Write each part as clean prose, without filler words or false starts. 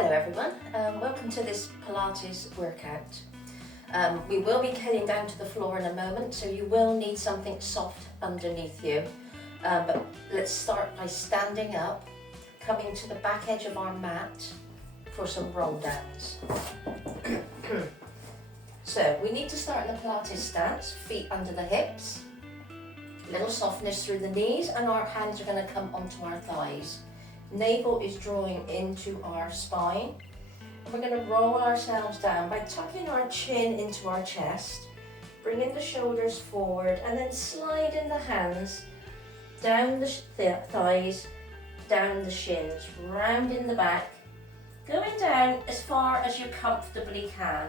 Hello everyone, welcome to this Pilates workout. We will be heading down to the floor in a moment, so you will need something soft underneath you. But let's start by standing up, coming to the back edge of our mat for some roll downs. So we need to start in the Pilates stance, feet under the hips, a little softness through the knees, and our hands are going to come onto our thighs. Navel is drawing into our spine, and we're going to roll ourselves down by tucking our chin into our chest, bringing the shoulders forward, and then sliding the hands down the thighs, down the shins, round in the back, going down as far as you comfortably can.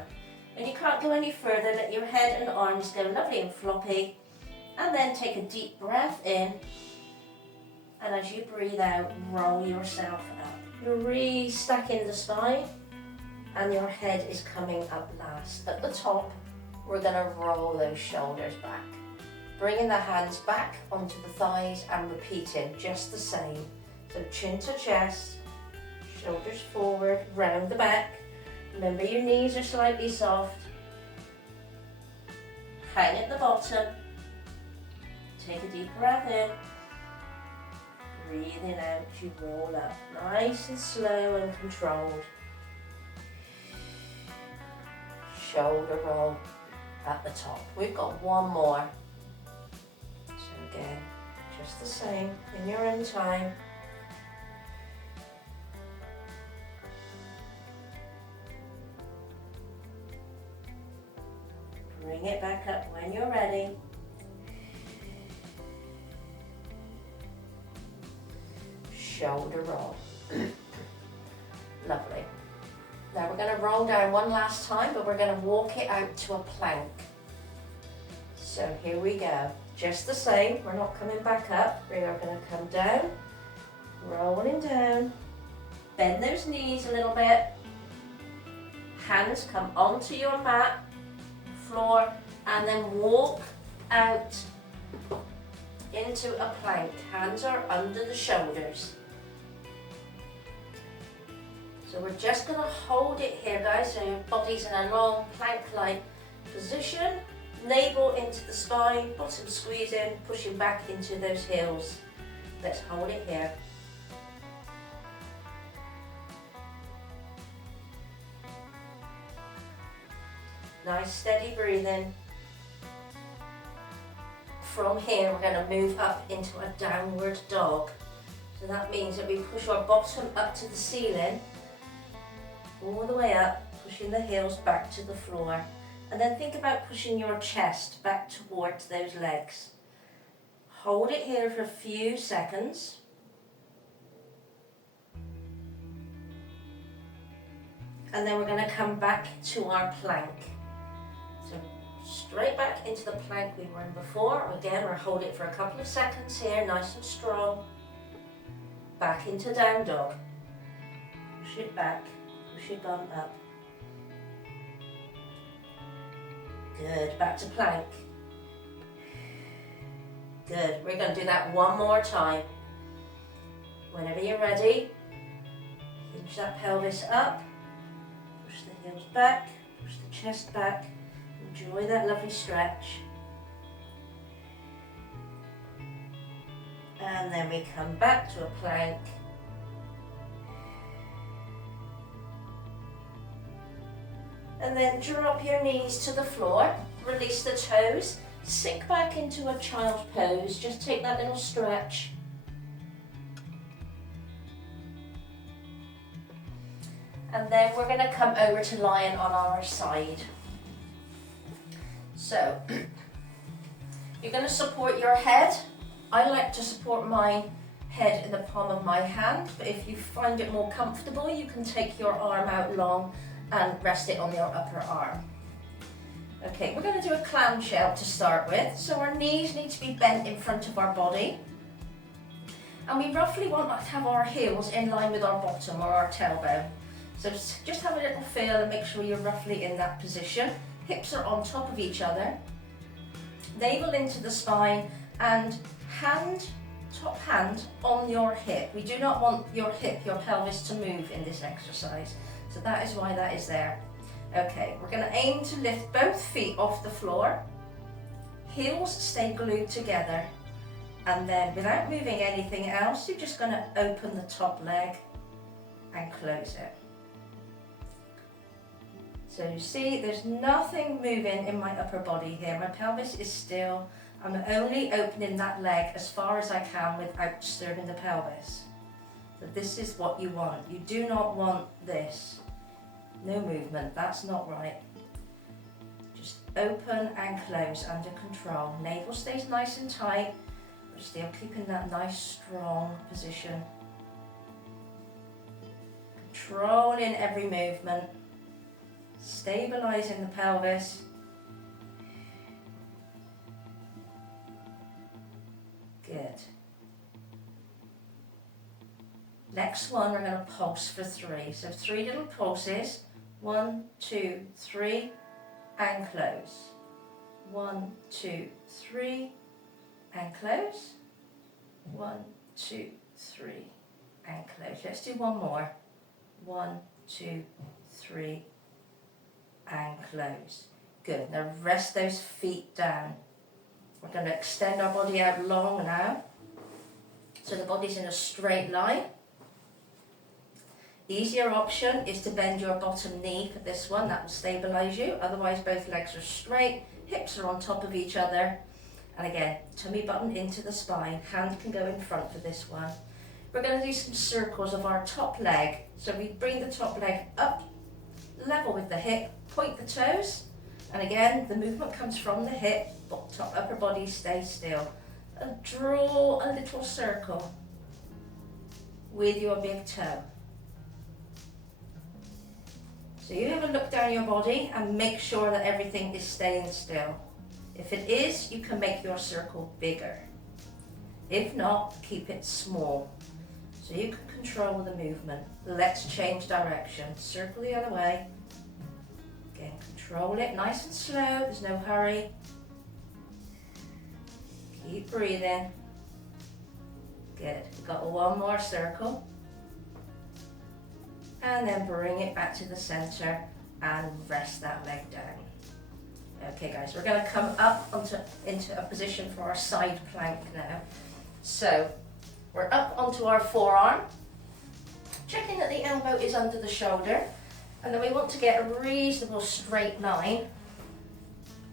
When you can't go any further, let your head and arms go lovely and floppy, and then take a deep breath in. And as you breathe out, roll yourself up. You're re-stacking the spine and your head is coming up last. At the top, we're going to roll those shoulders back. Bringing the hands back onto the thighs and repeating just the same. So chin to chest, shoulders forward, round the back. Remember your knees are slightly soft. Hang at the bottom. Take a deep breath in. Breathing out, you roll up, nice and slow and controlled. Shoulder roll at the top. We've got one more. So again, just the same, in your own time. Bring it back up when you're ready. Shoulder roll. Lovely. Now we're going to roll down one last time, but we're going to walk it out to a plank. So here we go. Just the same, we're not coming back up. We are going to come down, rolling down. Bend those knees a little bit. Hands come onto your mat, floor, and then walk out into a plank. Hands are under the shoulders. So we're just going to hold it here, guys, so your body's in a long plank-like position. Navel into the spine, bottom squeezing, pushing back into those heels. Let's hold it here. Nice steady breathing. From here, we're going to move up into a downward dog. So that means that we push our bottom up to the ceiling, all the way up, pushing the heels back to the floor. And then think about pushing your chest back towards those legs. Hold it here for a few seconds. And then we're going to come back to our plank. So straight back into the plank we were in before. Again, we'll hold it for a couple of seconds here, nice and strong. Back into down dog. Push it back. Push your bum up. Good, back to plank. Good, we're going to do that one more time. Whenever you're ready, hinge that pelvis up, push the heels back, push the chest back, enjoy that lovely stretch. And then we come back to a plank. And then drop your knees to the floor, release the toes, sink back into a child pose, just take that little stretch. And then we're going to come over to lying on our side. So, you're going to support your head. I like to support my head in the palm of my hand, but if you find it more comfortable, you can take your arm out long and rest it on your upper arm. Okay, we're going to do a clamshell to start with. So our knees need to be bent in front of our body. And we roughly want to have our heels in line with our bottom or our tailbone. So just have a little feel and make sure you're roughly in that position. Hips are on top of each other. Navel into the spine and hand top hand on your hip. We do not want your hip, your pelvis to move in this exercise. So that is why that is there. Okay, we're going to aim to lift both feet off the floor. Heels stay glued together. And then without moving anything else, you're just going to open the top leg and close it. So you see, there's nothing moving in my upper body here. My pelvis is still. I'm only opening that leg as far as I can without disturbing the pelvis. So this is what you want. You do not want this. No movement, that's not right. Just open and close under control. Navel stays nice and tight. We're still keeping that nice strong position. Controlling every movement. Stabilizing the pelvis. Good. Next one, we're going to pulse for 3. So 3 little pulses. 1, 2, 3, and close. 1, 2, 3, and close. 1, 2, 3, and close. Let's do one more. 1, 2, 3, and close. Good. Now rest those feet down. We're going to extend our body out long now. So the body's in a straight line. Easier option is to bend your bottom knee for this one. That will stabilize you. Otherwise, both legs are straight. Hips are on top of each other. And again, tummy button into the spine. Hand can go in front for this one. We're going to do some circles of our top leg. So we bring the top leg up, level with the hip, point the toes. And again, the movement comes from the hip, but top upper body stays still. And draw a little circle with your big toe. So you have a look down your body and make sure that everything is staying still. If it is, you can make your circle bigger. If not, keep it small. So you can control the movement. Let's change direction. Circle the other way. Again, control it nice and slow. There's no hurry. Keep breathing. Good. We've got one more circle. And then bring it back to the center and rest that leg down. Okay guys, we're going to come up into a position for our side plank now. So we're up onto our forearm, checking that the elbow is under the shoulder, and then we want to get a reasonable straight line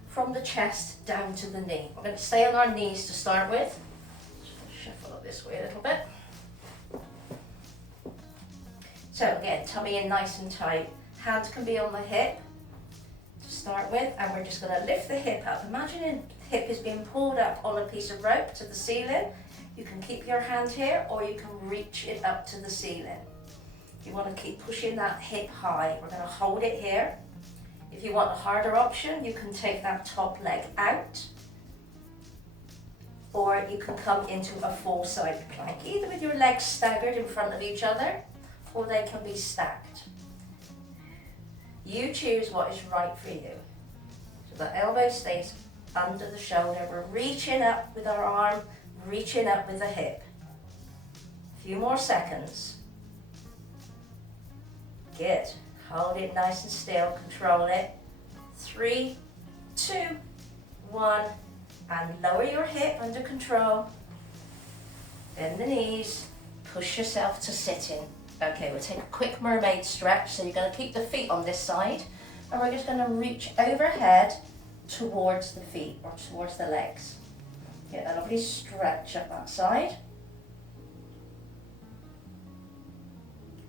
from the chest down to the knee. We're going to stay on our knees to start with. Just shuffle it this way a little bit. So again, tummy in nice and tight. Hands can be on the hip to start with, and we're just going to lift the hip up. Imagine the hip is being pulled up on a piece of rope to the ceiling. You can keep your hand here, or you can reach it up to the ceiling. You want to keep pushing that hip high. We're going to hold it here. If you want a harder option, you can take that top leg out, or you can come into a full side plank, either with your legs staggered in front of each other, or they can be stacked. You choose what is right for you. So the elbow stays under the shoulder. We're reaching up with our arm, reaching up with the hip. A few more seconds. Good. Hold it nice and still, control it. 3, 2, 1, and lower your hip under control. Bend the knees, push yourself to sitting. Okay, we'll take a quick mermaid stretch. So you're going to keep the feet on this side, and we're just going to reach overhead towards the feet or towards the legs. Get a lovely stretch up that side.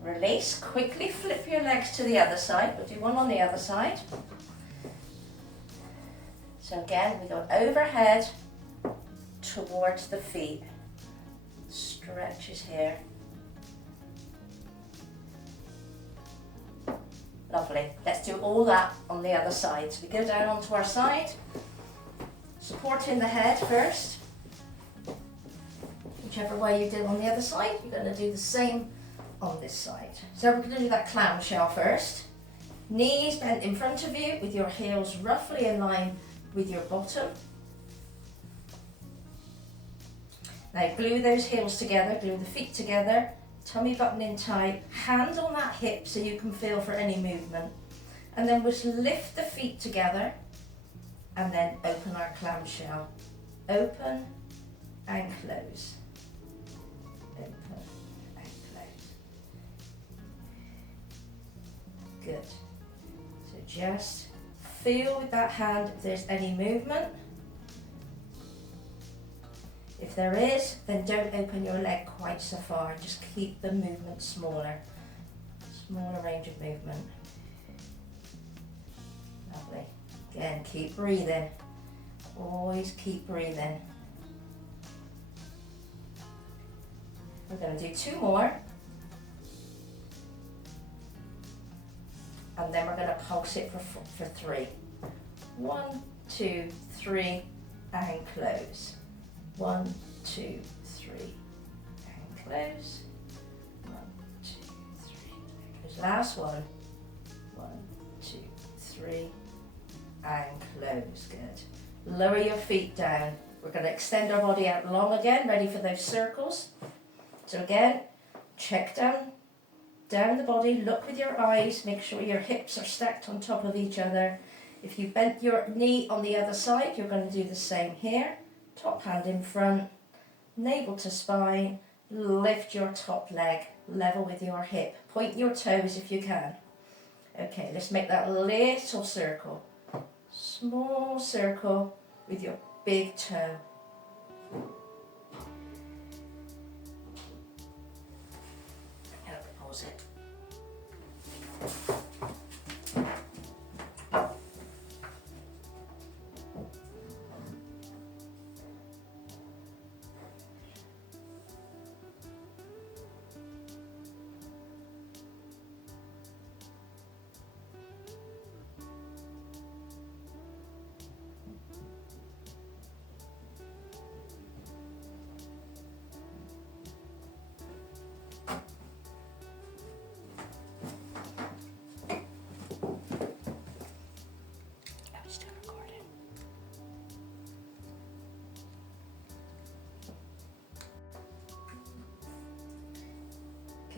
Release, quickly flip your legs to the other side. We'll do one on the other side. So again, we go overhead towards the feet. Stretches here. Lovely. Let's do all that on the other side. So we go down onto our side, supporting the head first. Whichever way you did on the other side, you're going to do the same on this side. So we're going to do that clamshell first. Knees bent in front of you with your heels roughly in line with your bottom. Now glue those heels together, glue the feet together, tummy button in tight, hand on that hip so you can feel for any movement. And then we'll just lift the feet together and then open our clamshell. Open and close. Open and close. Good. So just feel with that hand if there's any movement. If there is, then don't open your leg quite so far. Just keep the movement smaller. Smaller range of movement. Lovely. Again, keep breathing. Always keep breathing. We're going to do 2 more. And then we're going to pulse it for 3. 1, 2, 3, and close. 1, 2, 3, and close. 1, 2, 3, and close. Last one. 1, 2, 3, and close. Good. Lower your feet down. We're going to extend our body out long again, ready for those circles. So again, check down the body, look with your eyes, make sure your hips are stacked on top of each other. If you bent your knee on the other side, you're going to do the same here. Top hand in front, navel to spine, lift your top leg, level with your hip. Point your toes if you can. Okay, let's make that little circle. Small circle with your big toe. Pause it.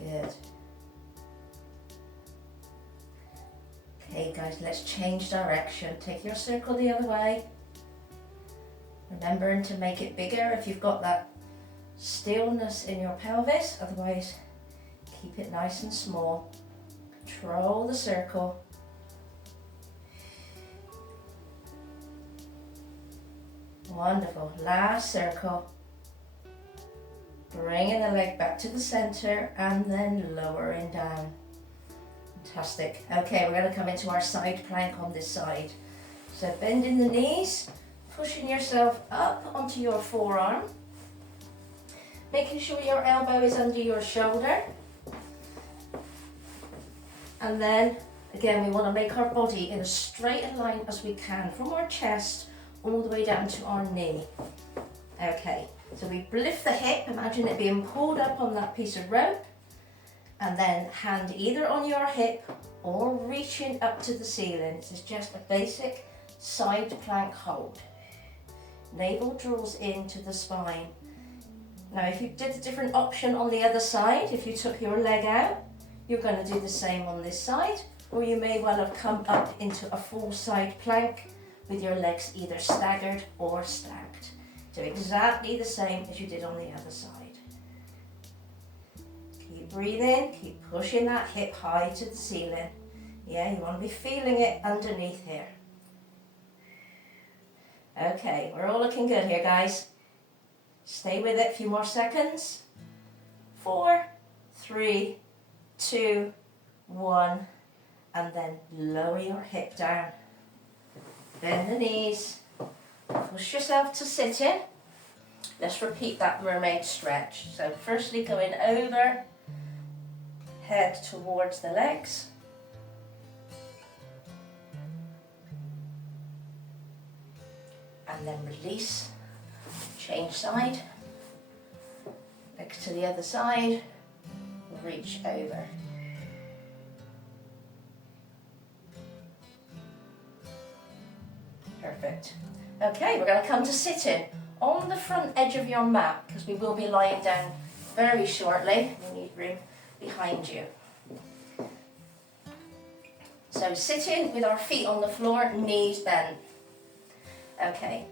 Good. Okay guys, let's change direction. Take your circle the other way. Remembering to make it bigger if you've got that stillness in your pelvis, otherwise keep it nice and small. Control the circle. Wonderful. Last circle. Bringing the leg back to the center and then lowering down. Fantastic. Okay, we're going to come into our side plank on this side. So bending the knees, pushing yourself up onto your forearm. Making sure your elbow is under your shoulder. And then, again, we want to make our body in as straight a line as we can from our chest all the way down to our knee. Okay. So we lift the hip, imagine it being pulled up on that piece of rope, and then hand either on your hip or reaching up to the ceiling. This is just a basic side plank hold. Navel draws into the spine. Now if you did a different option on the other side, if you took your leg out, you're going to do the same on this side, or you may well have come up into a full side plank with your legs either staggered or stacked. So exactly the same as you did on the other side. Keep breathing, keep pushing that hip high to the ceiling. Yeah, you want to be feeling it underneath here. Okay, we're all looking good here, guys. Stay with it a few more seconds. 4, 3, 2, 1, and then lower your hip down. Bend the knees. Push yourself to sitting. Let's repeat that mermaid stretch. So firstly going over, head towards the legs. And then release, change side. Legs to the other side, reach over. Perfect. Okay, we're going to come to sitting on the front edge of your mat, because we will be lying down very shortly. We need room behind you. So sitting with our feet on the floor, knees bent. Okay,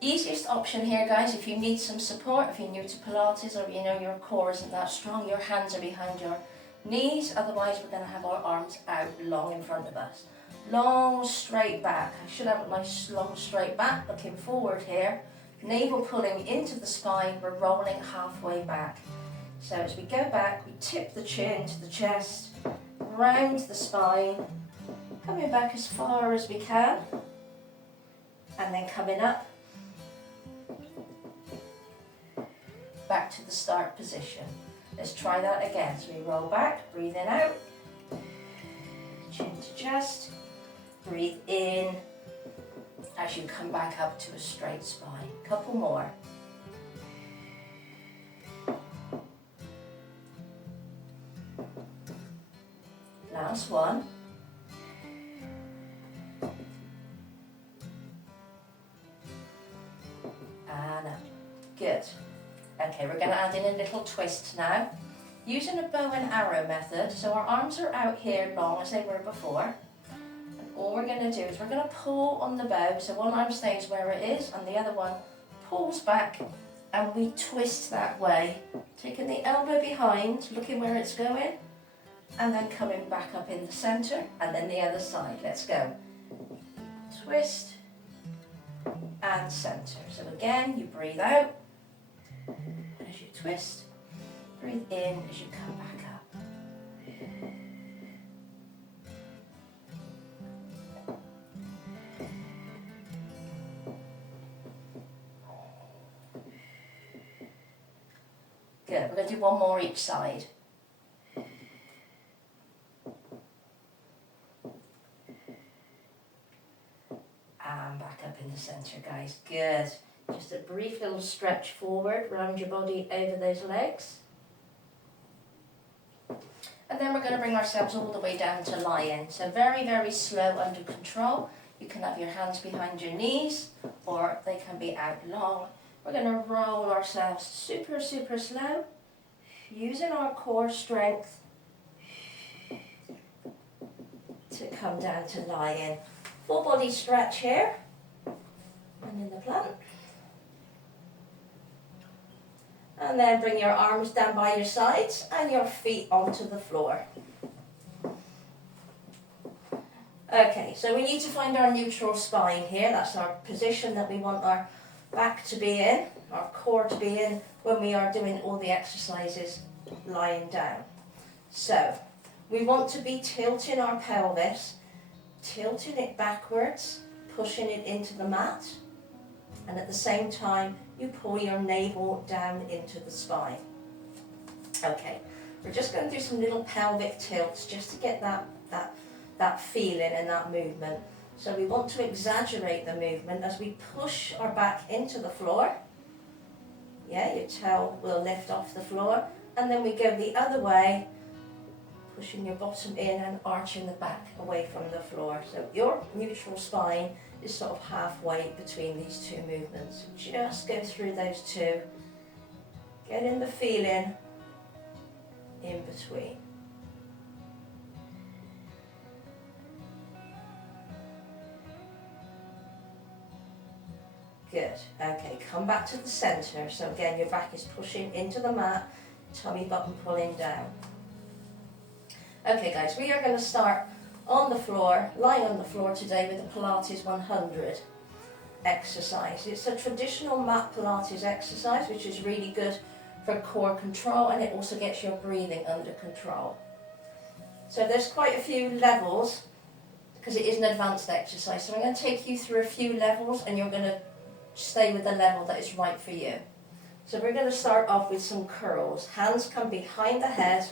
easiest option here, guys, if you need some support, if you're new to Pilates or you know your core isn't that strong, your hands are behind your knees, otherwise we're going to have our arms out long in front of us. Long straight back. I should have a nice long straight back, looking forward here. Navel pulling into the spine, we're rolling halfway back. So as we go back, we tip the chin to the chest, round the spine, coming back as far as we can, and then coming up, back to the start position. Let's try that again. So we roll back, breathing out, chin to chest, breathe in as you come back up to a straight spine. Couple more. Last one. And up. Good. Okay, we're going to add in a little twist now. Using a bow and arrow method, so our arms are out here long as they were before. And all we're going to do is we're going to pull on the bow, so one arm stays where it is and the other one pulls back, and we twist that way. Taking the elbow behind, looking where it's going, and then coming back up in the centre, and then the other side. Let's go. Twist and centre. So again, you breathe out as you twist, breathe in as you come back up. Good, we're going to do one more each side. And back up in the centre, guys. Good. Just a brief little stretch forward, round your body over those legs. And then we're going to bring ourselves all the way down to lie-in. So very, very slow, under control. You can have your hands behind your knees, or they can be out long. We're going to roll ourselves super, super slow, using our core strength to come down to lie-in. Full body stretch here, and in the plank. And then bring your arms down by your sides and your feet onto the floor. Okay, so we need to find our neutral spine here. That's our position that we want our back to be in, our core to be in when we are doing all the exercises lying down. So we want to be tilting our pelvis, tilting it backwards, pushing it into the mat, and at the same time you pull your navel down into the spine. Okay, we're just going to do some little pelvic tilts just to get that feeling and that movement. So we want to exaggerate the movement as we push our back into the floor. Yeah, your toe will lift off the floor, and then we go the other way, pushing your bottom in and arching the back away from the floor. So your neutral spine is sort of halfway between these two movements. Just go through those two, getting the feeling in between. Good. Okay, come back to the centre. So again, your back is pushing into the mat, tummy button pulling down. Okay guys, we are going to start on the floor, lying on the floor today with the Pilates 100 exercise. It's a traditional mat Pilates exercise which is really good for core control, and it also gets your breathing under control. So there's quite a few levels because it is an advanced exercise. So I'm going to take you through a few levels and you're going to stay with the level that is right for you. So we're going to start off with some curls. Hands come behind the head.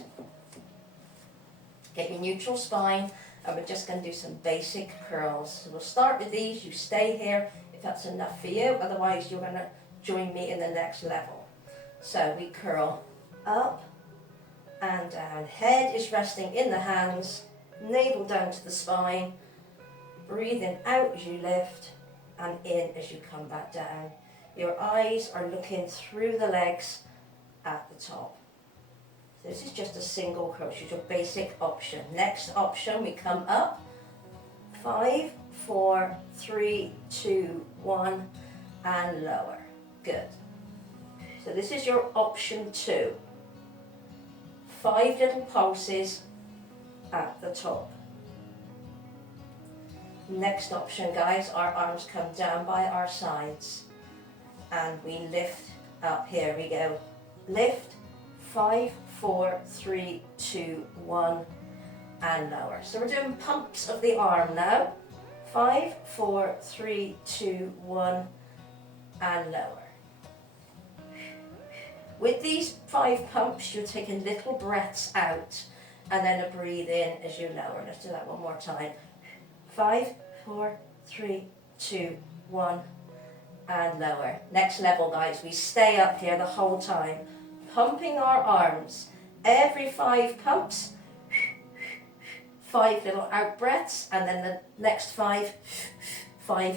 Get your neutral spine, and we're just going to do some basic curls. So we'll start with these. You stay here if that's enough for you. Otherwise, you're going to join me in the next level. So we curl up and down. Head is resting in the hands, navel down to the spine. Breathing out as you lift and in as you come back down. Your eyes are looking through the legs at the top. So this is just a single crochet, your basic option. Next option, we come up, 5, 4, 3, 2, 1, and lower. Good. So this is your option 2. 5 little pulses at the top. Next option, guys, our arms come down by our sides and we lift up. Here we go. Lift, 5, 4, 3, 2, 1, and lower. So we're doing pumps of the arm now. 5, 4, 3, 2, 1, and lower. With these 5 pumps, you're taking little breaths out and then a breathe in as you lower. Let's do that one more time. 5, 4, 3, 2, 1, and lower. Next level, guys. We stay up here the whole time, pumping our arms. Every 5 pumps, 5 little out breaths, and then the next 5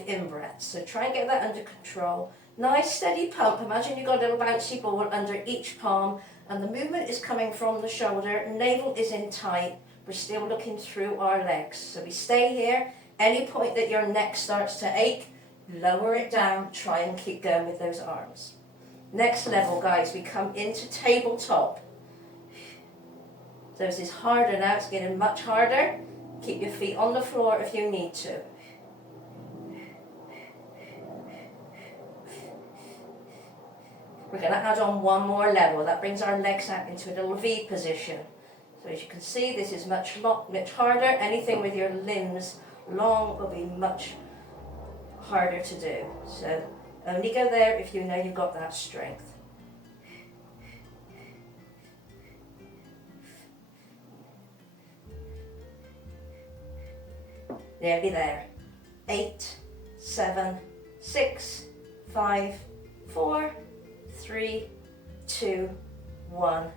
in breaths. So try and get that under control. Nice steady pump. Imagine you've got a little bouncy ball under each palm, and the movement is coming from the shoulder. Navel is in tight. We're still looking through our legs. So we stay here. Any point that your neck starts to ache, lower it down. Try and keep going with those arms. Next level, guys, we come into tabletop. So this is harder now. It's getting much harder. Keep your feet on the floor if you need to. We're going to add on one more level. That brings our legs out into a little V position. So as you can see, this is much harder. Anything with your limbs long will be much harder to do. So only go there if you know you've got that strength. Nearly there. 8, 7, 6, 5, 4, 3, 2, 1.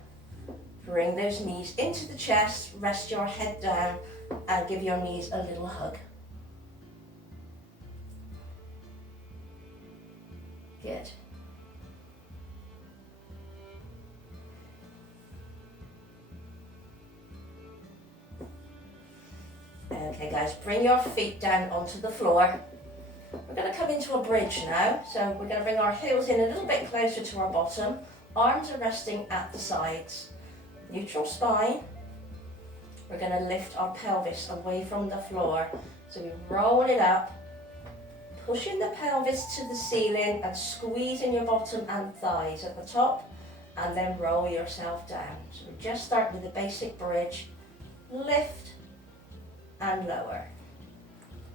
Bring those knees into the chest, rest your head down, and give your knees a little hug. Good. Okay, guys, bring your feet down onto the floor. We're going to come into a bridge now, so we're going to bring our heels in a little bit closer to our bottom. Arms are resting at the sides. Neutral spine. We're going to lift our pelvis away from the floor. So we roll it up, pushing the pelvis to the ceiling and squeezing your bottom and thighs at the top, and then roll yourself down. So we just start with the basic bridge. Lift and lower.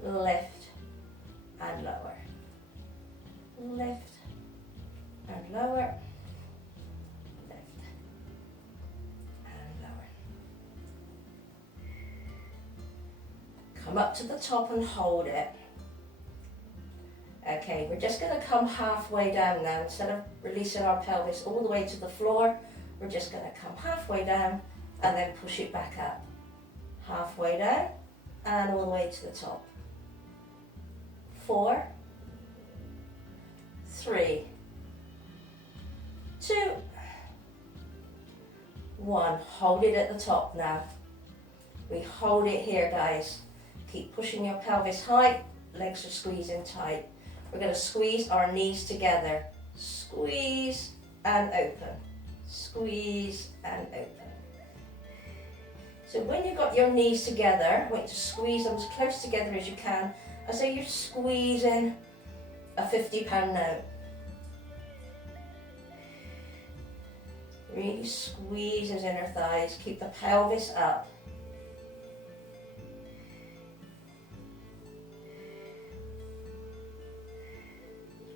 Lift and lower. Lift and lower. Lift and lower. Come up to the top and hold it. Okay, we're just going to come halfway down now. Instead of releasing our pelvis all the way to the floor, we're just going to come halfway down and then push it back up. Halfway down and all the way to the top. 4, 3, 2, 1. Hold it at the top now. We hold it here, guys. Keep pushing your pelvis high. Legs are squeezing tight. We're going to squeeze our knees together. Squeeze and open. Squeeze and open. So when you've got your knees together, I want you to squeeze them as close together as you can, as though you're squeezing a £50 note. Really squeeze those inner thighs. Keep the pelvis up.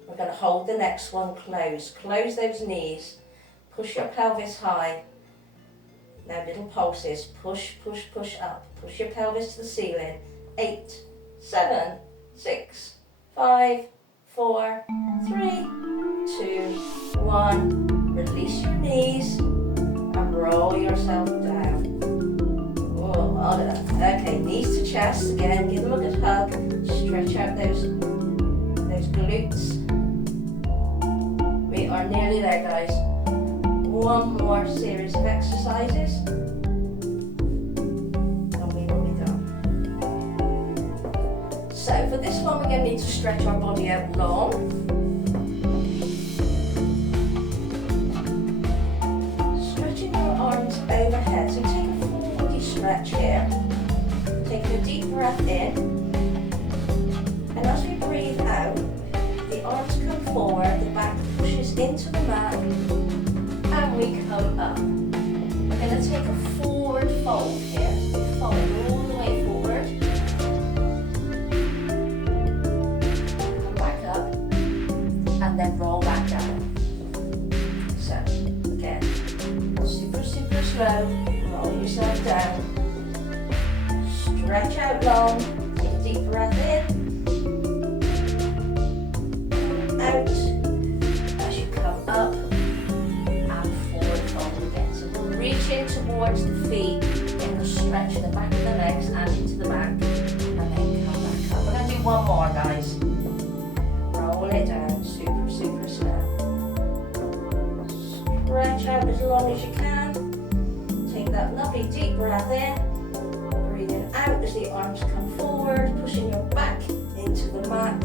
We're going to hold the next one closed. Close those knees. Push your pelvis high. Now little pulses. Push, push, push up. Push your pelvis to the ceiling. 8, 7, 6, 5, 4, 3, 2, 1. Release your knees and roll yourself down. Oh, well done. Okay, knees to chest. Again, give them a good hug. Stretch out those glutes. are nearly there, guys. One more series of exercises and we will be done. So for this one we're going to need to stretch our body out long. Stretching your arms overhead. So take a full body stretch here. Taking a deep breath in. And as we breathe out, the arms come forward, the back pushes into the mat, and we come up. We're going to take a forward fold here. So we fold all the way forward. Come back up, and then roll back down. So, again, super, super slow. Roll yourself down. Stretch out long. Take a deep breath in. Out as you come up and forward fold again. So we'll reach in towards the feet, get the stretch in the back of the legs and into the back, and then come back up. We're going to do one more, guys. Roll it down, super, super slow. Stretch out as long as you can. Take that lovely deep breath in. Breathing out as the arms come forward, pushing your back into the mat.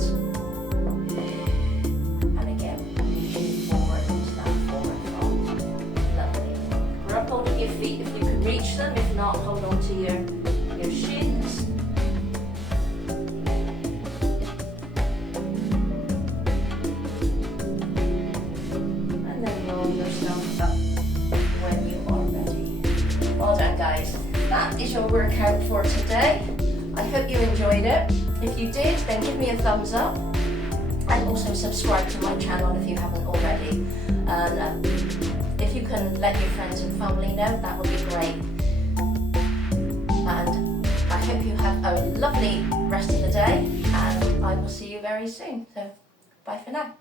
Hold of your feet if you can reach them, if not, hold on to your shins. And then roll yourself up when you are ready. Well done, guys. That is your workout for today. I hope you enjoyed it. If you did, then give me a thumbs up. And also subscribe to my channel if you haven't already. And if you can let your friends and family know, that would be great. And I hope you have a lovely rest of the day, and I will see you very soon. So, bye for now.